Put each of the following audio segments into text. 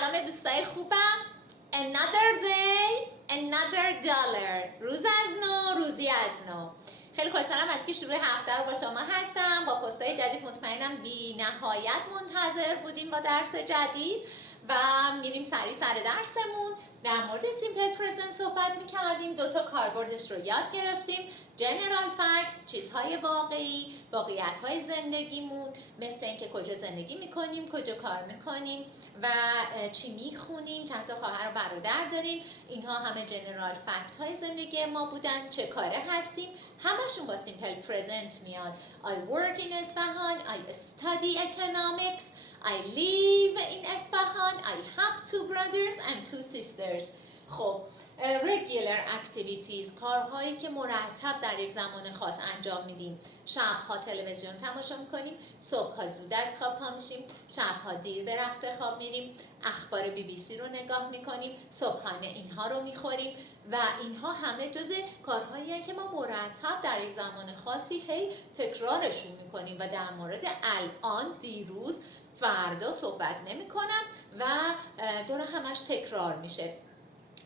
سلام دوستای خوبم. Another day, another dollar. روز از نو، روزی از نو. خیلی خوشحالم از که شروع هفته رو با شما هستم. با پست‌های جدید مطمئنم بی نهایت منتظر بودیم با درس جدید و میریم سر درسمون. در مورد سیمپل پرزنت صحبت میکردیم. 2 تا کاربردش رو یاد گرفتیم. جنرال فکتس، چیزهای واقعی، واقعیت‌های زندگیمون، مثل اینکه کجا زندگی میکنیم، کجا کار میکنیم و چی میخونیم، چند تا خواهر و برادر داریم. اینها همه جنرال فکت های زندگی ما بودن. چه کاره هستیم، همشون با سیمپل پرزنت میاد. I work in Isfahan, I study economics, I live in Isfahan, I have 2 brothers and 2 sisters. خب regular activities، کارهایی که مرتب در یک زمان خاص انجام میدیم. شبها تلویزیون تماشا میکنیم، صبحها زود از خواب پا میشیم، شبها دیر به رخت خواب میریم، اخبار BBC رو نگاه میکنیم، صبحانه اینها رو میخوریم و اینها همه جز کارهایی که ما مرتب در یک زمان خاصی هی تکرارشون میکنیم و در مورد الان، دیروز، فردا صحبت نمیکنم و دور همش تکرار میشه.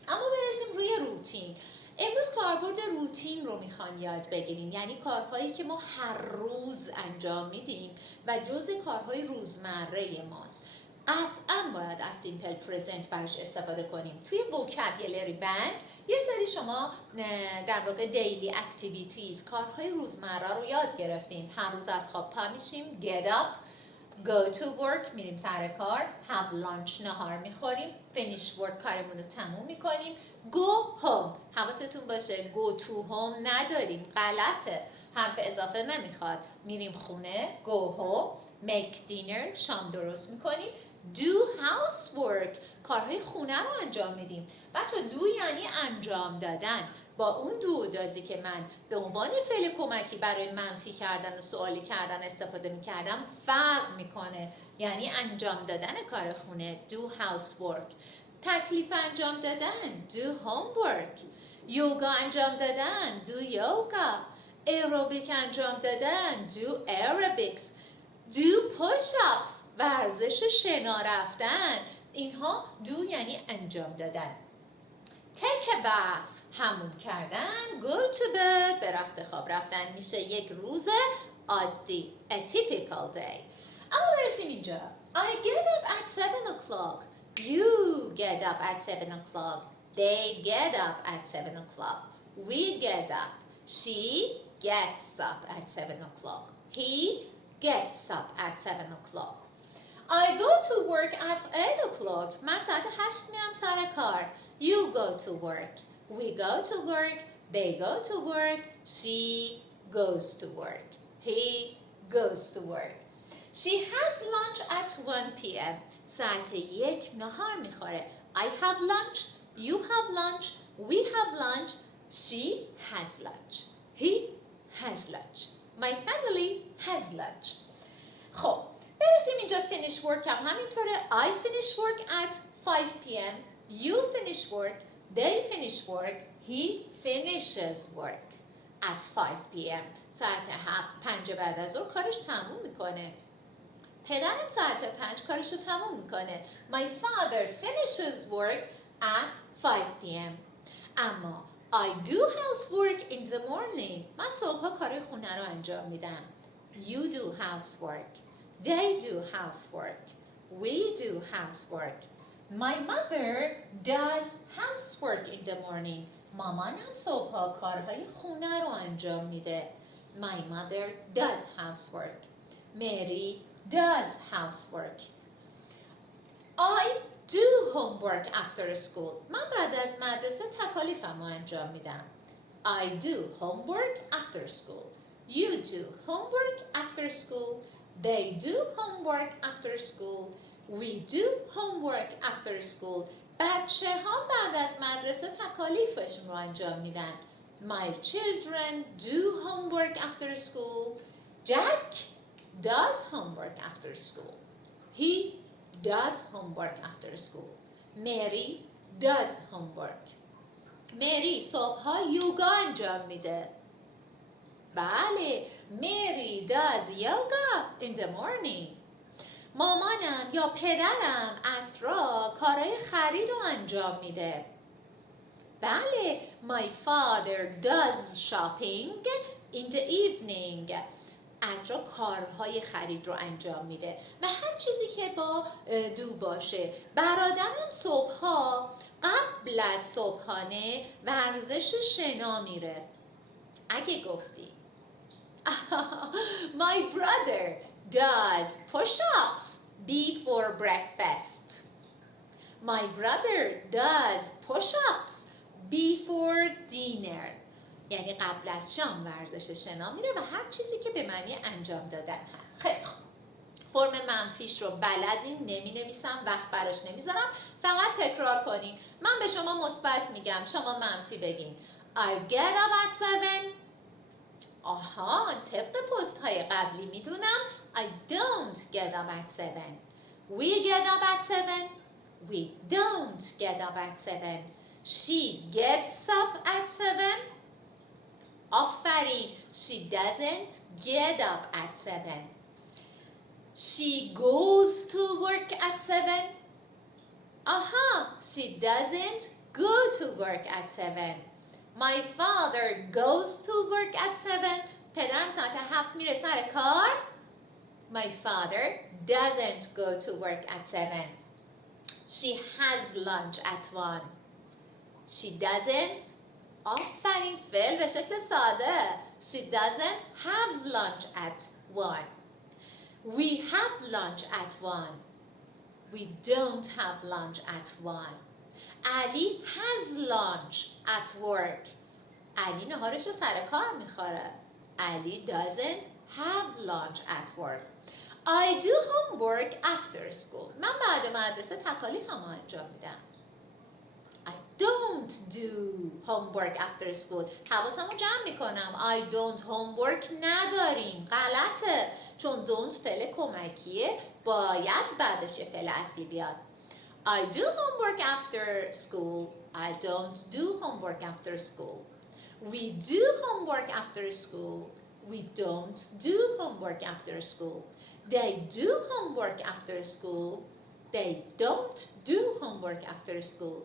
اما برسیم روی روتین. امروز کاربرد روتین رو میخوایم یاد بگیریم، یعنی کارهایی که ما هر روز انجام میدیم و جز کارهای روزمره ماست. قطعا باید از سیمپل پرزنت برش استفاده کنیم. توی وکابولری بانک یه سری شما در واقع دیلی اکتیویتیز، کارهای روزمره رو یاد گرفتین. هر روز از خواب پا میشیم، get up، go to work، میریم سر کار، have lunch، نهار میخوریم، finish work، کارمون رو تموم میکنیم، go home. حواستون باشه go to home نداریم، غلطه، حرف اضافه نمیخواد. میریم خونه، go home، make dinner، شام درست میکنیم، do housework، کارهای خونه رو انجام میدیم. بچه do یعنی انجام دادن. با اون دودازی که من به عنوان فعل کمکی برای منفی کردن و سوالی کردن استفاده میکردم فرق میکنه، یعنی انجام دادن کار خونه، do housework. تکلیف انجام دادن، do homework. یوگا انجام دادن، do yoga. ایروبیک انجام دادن، do aerobics. do push-ups، ورزش شنا رفتن. اینها do یعنی انجام دادن. take a bath، حموم کردن. go to bed، به رخت خواب رفتن. میشه یک روز عادی، a typical day. اما برسیم اینجا. I get up at 7 o'clock. You get up at 7 o'clock. They get up at 7 o'clock. We get up. She gets up at 7 o'clock. He gets up at 7 o'clock. I go to work at 8 o'clock. من ساعت 8 میرم سر کار. You go to work. We go to work. They go to work. She goes to work. He goes to work. She has lunch at 1 p.m. ساعت 1 نهار میخوره. I have lunch. You have lunch. We have lunch. She has lunch. He has lunch. My family has lunch. خب برسیم اینجا finish work هم همینطوره. I finish work at 5 p.m. You finish work. They finish work. He finishes work at 5 p.m. ساعت 5 بعد از ظهر کارش تموم میکنه. پدرم ساعت 5 کارش رو تموم میکنه. My father finishes work at 5 p.m. اما I do housework in the morning. من صبحها کار خونه رو انجام میدم. You do housework. They do housework. We do housework. My mother does housework in the morning. مامانم صبحها کارهای خونه رو انجام میده. My mother does housework. Mary does housework. I do homework after school. من بعد از مدرسه تکالیفم رو انجام میدم. I do homework after school. You do homework after school. They do homework after school. We do homework after school. بچه ها بعد از مدرسه تکالیفشون رو انجام میدن. My children do homework after school. Jack does homework after school. He does homework after school. Mary does homework. Mary صبحها یوگا انجام میده. بله، Mary does yoga in the morning. مامانم یا پدرم عصرا کارهای خرید رو انجام میده. بله، my father does shopping in the evening. عصرا کارهای خرید رو انجام میده و هر چیزی که با دو باشه. برادرم صبحها قبل از صبحانه ورزش شنا میره. اگه گفتی my brother does push-ups before breakfast. My brother does push-ups before dinner. یعنی قبل از شام ورزش شنا میره و هر چیزی که به معنی انجام دادن هست. خیلی خوب. فرم منفیش رو بلدین، نمی نویسم، وقت براش نمیذارم، فقط تکرار کنین. من به شما مثبت میگم، شما منفی بگین. I get up at 7. آها، طبق پست های قبلی میدونم I don't get up at 7. We get up at 7. We don't get up at 7. She gets up at 7. آفرین. She doesn't get up at 7. She goes to work at 7. Aha, she doesn't go to work at 7. My father goes to work at 7. پدرم ساعت 7 میره سر کار. My father doesn't go to work at 7. She has lunch at 1. She doesn't. آفرین، فعل به شکل ساده. She doesn't have lunch at 1. We have lunch at 1. We don't have lunch at 1. Ali has lunch at work. علی نهارش رو سر کار میخوره. Ali doesn't have lunch at work. I do homework after school. من بعد مدرسه تکالیفمو انجام میدم. I don't do homework after school. حواسمو جمع میکنم. I don't homework نداریم. غلطه. چون don't فعل کمکیه. باید بعدش یه فعل اصلی بیاد. I do homework after school. I don't do homework after school. We do homework after school. We don't do homework after school. They do homework after school. They don't do homework after school.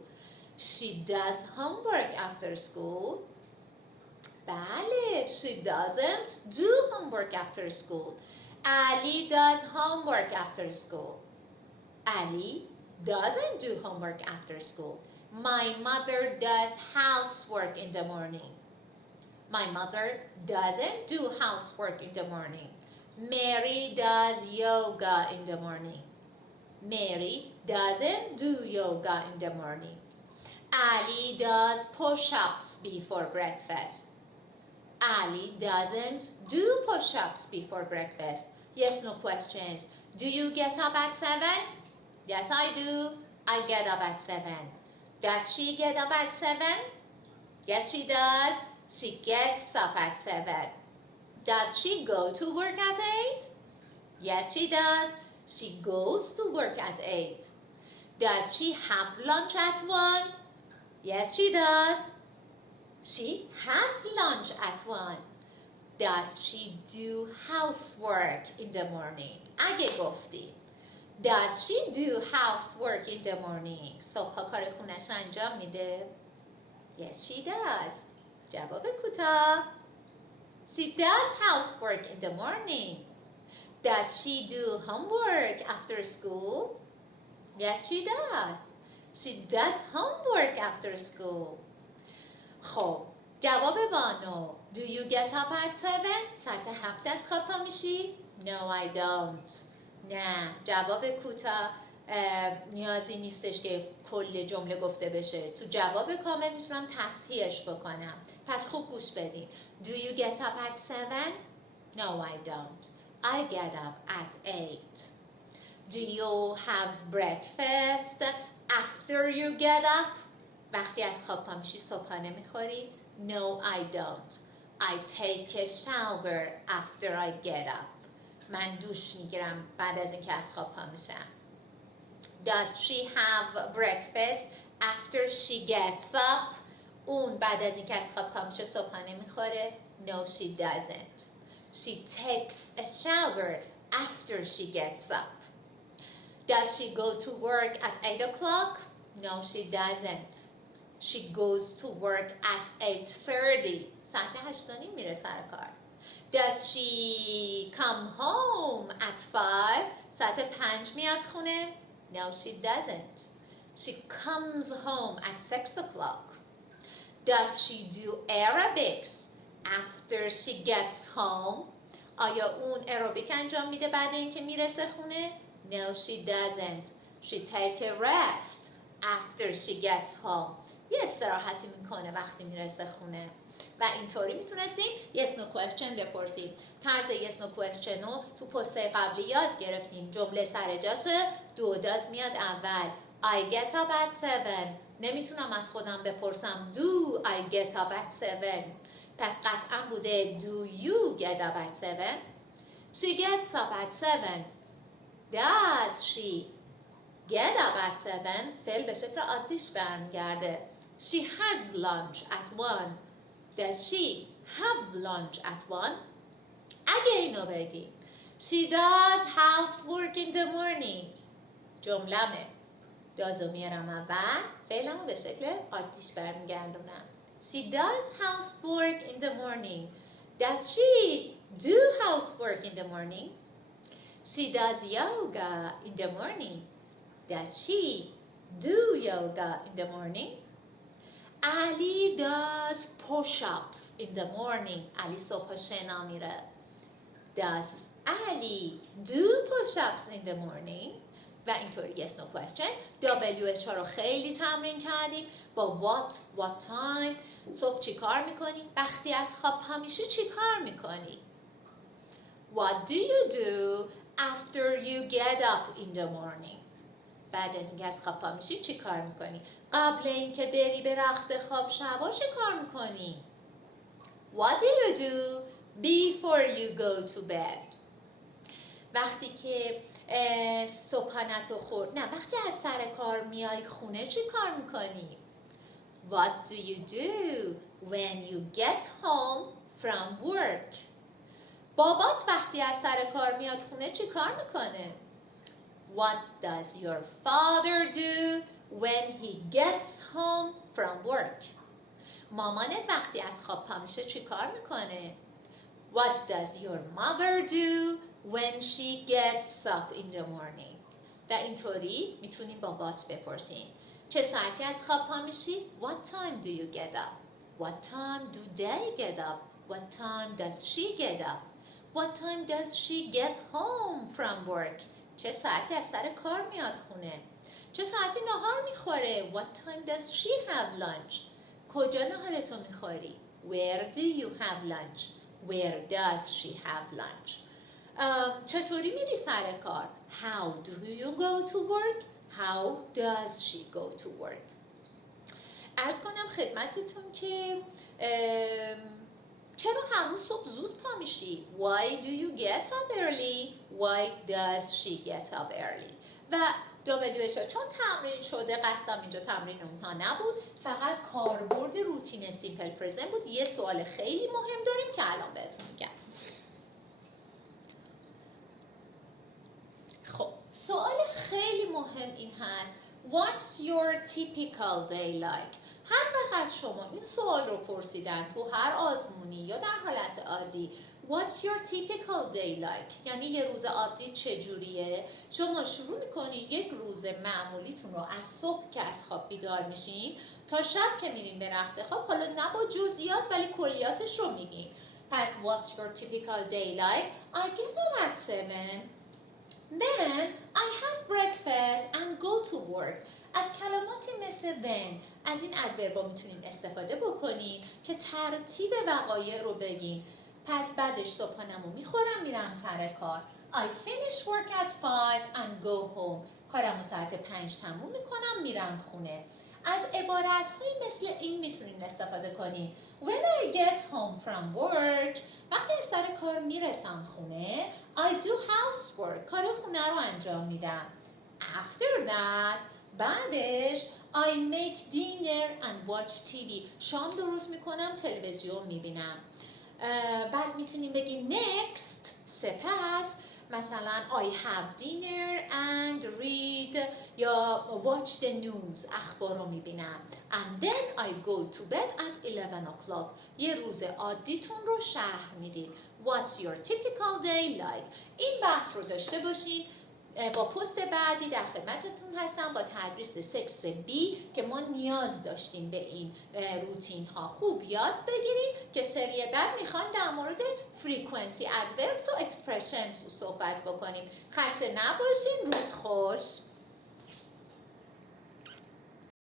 She does homework after school. بله. She doesn't do homework after school. Ali does homework after school. Ali doesn't do homework after school. My mother does housework in the morning. My mother doesn't do housework in the morning. Mary does yoga in the morning. Mary doesn't do yoga in the morning. Ali does push-ups before breakfast. Ali doesn't do push-ups before breakfast. Yes, no questions. Do you get up at 7? Yes, I do. I get up at 7. Does she get up at 7? Yes, she does. She gets up at 7. Does she go to work at 8? Yes, she does. She goes to work at 8. Does she have lunch at 1? Yes, she does. She has lunch at 1. Does she do housework in the morning? اگه گفتی. Does she do housework in the morning? صبح کار خونش انجام میده؟ Yes, she does. جواب کوتاه. She does housework in the morning. Does she do homework after school? Yes, she does. She does homework after school. خب جواب بانو. Do you get up at 7? ساعت 7 از خواب پا میشی؟ No, I don't. نه. جواب کوتاه نیازی نیستش که کل جمله گفته بشه. تو جواب کامل میتونم تصحیحش بکنم. پس خوب گوش بدین. Do you get up at 7? No, I don't. I get up at 8. Do you have breakfast after you get up? وقتی از خواب پا میشی صبحانه میخوری؟ No, I don't. I take a shower after I get up. من دوش میگیرم بعد از اینکه از خواب پا میشم. Does she have breakfast after she gets up? اون بعد از اینکه از خواب پا میشه صبحانه میخوره؟ No, she doesn't. She takes a shower after she gets up. Does she go to work at 8 o'clock? No, she doesn't. She goes to work at 8:30. ساعت 8:30 میره سر کار. Does she come home at 5? ساعت 5 میاد خونه. No, she doesn't. She comes home at 6 o'clock. Does she do aerobics after she gets home? آیا اون aerobic انجام میده بعد اینکه میرسه خونه؟ No, she doesn't. She take a rest after she gets home. یه استراحتی میکنه وقتی میرسه خونه. و اینطوری میتونستیم yes no question بپرسیم. طرز yes no question رو تو پست‌های قبلی یاد گرفتیم. جمله سر جاشه. do does میاد اول. I get up at 7. نمیتونم از خودم بپرسم do I get up at 7. پس قطعا بوده do you get up at 7. She gets up at 7. Does she get up at 7 فعل به شکل عادیش برمیگرده. She has lunch at 1. Does she have lunch at 1? اگه اینو بگی She does housework in the morning. جملمه. does رو میارم اول. فعلمو به شکل عادیش برمیگردونم. She does housework in the morning. Does she do housework in the morning? She does yoga in the morning. Does she do yoga in the morning? Ali does push-ups in the morning. Ali صبح شنا میره. Does Ali do push-ups in the morning? و اینطوری yes no question. WH رو خیلی تمرین کردیم با what time. صبح چی کار میکنی؟ وقتی از خواب پا میشی چی کار میکنی؟ What do you do after you get up in the morning? بعد از اینکه از خواب پا میشی چی کار میکنی؟ قبل اینکه بری به رخت خواب شبا چی کار میکنی؟ What do you do before you go to bed? وقتی که صبحانه‌تو خورد، نه وقتی از سر کار میای خونه چی کار میکنی؟ What do you do when you get home from work? بابات وقتی از سر کار میاد خونه چی کار میکنه؟ What does your father do when he gets home from work? مامانت وقتی از خواب پا میشه چی کار میکنه؟ What does your mother do when she gets up in the morning? و اینطوری میتونیم بابات بپرسیم چه ساعتی از خواب پا میشی؟ What time do you get up? What time do they get up? What time does she get up? What time does she get home from work? چه ساعتی از سر کار میاد خونه؟ چه ساعتی نهار میخوره؟ What time does she have lunch? کجا نهارتو میخوری؟ Where do you have lunch? Where does she have lunch? چطوری میری سر کار؟ How do you go to work? How does she go to work? عرض کنم خدمتتون که چرا هر روز صبح زود پا میشی؟ Why do you get up early? Why does she get up early? و WH چون تمرین شده قصدم اینجا تمرین اونها نبود، فقط کاربرد روتین سیمپل پرزنت بود. یه سوال خیلی مهم داریم که الان بهتون میگم. خب سوال خیلی مهم این هست What's your typical day like? هر وقت از شما این سوال رو پرسیدن تو هر آزمونی یا در حالت عادی What's your typical day like? یعنی یه روز عادی چجوریه؟ شما شروع میکنی یک روز معمولیتون رو از صبح که از خواب بیدار میشین تا شب که میرین به رخت خواب، حالا نه با جزئیات ولی کلیاتش رو میگین. پس What's your typical day like? I get up at 7. Then I have breakfast and go to work. از کلماتی مثل then از این ادوربا میتونین استفاده بکنین که ترتیب وقایع رو بگین. پس بعدش صبحانه‌مو میخورم میرم سر کار. I finish work at 5 and go home. کارمو ساعت 5 تموم میکنم میرم خونه. از عبارت‌هایی مثل این میتونین استفاده کنین. When I get home from work وقتی از سر کار میرسم خونه I do housework کار خونه رو انجام میدم. After that بعدش I make dinner and watch TV شام درست میکنم تلویزیون میبینم. بعد میتونیم بگیم next سپس مثلا I have dinner and read یا watch the news اخبار رو میبینم and then I go to bed at 11 o'clock. یه روز عادیتون رو شرح میدید. What's your typical day like؟ این بحث رو داشته باشین. با پست بعدی در خدمتتون هستم با تدریس 6B که ما نیاز داشتیم به این روتین ها. خوب یاد بگیرید که سری بعد میخوان در مورد frequency adverbs و expressions صحبت بکنیم. خسته نباشین. روز خوش.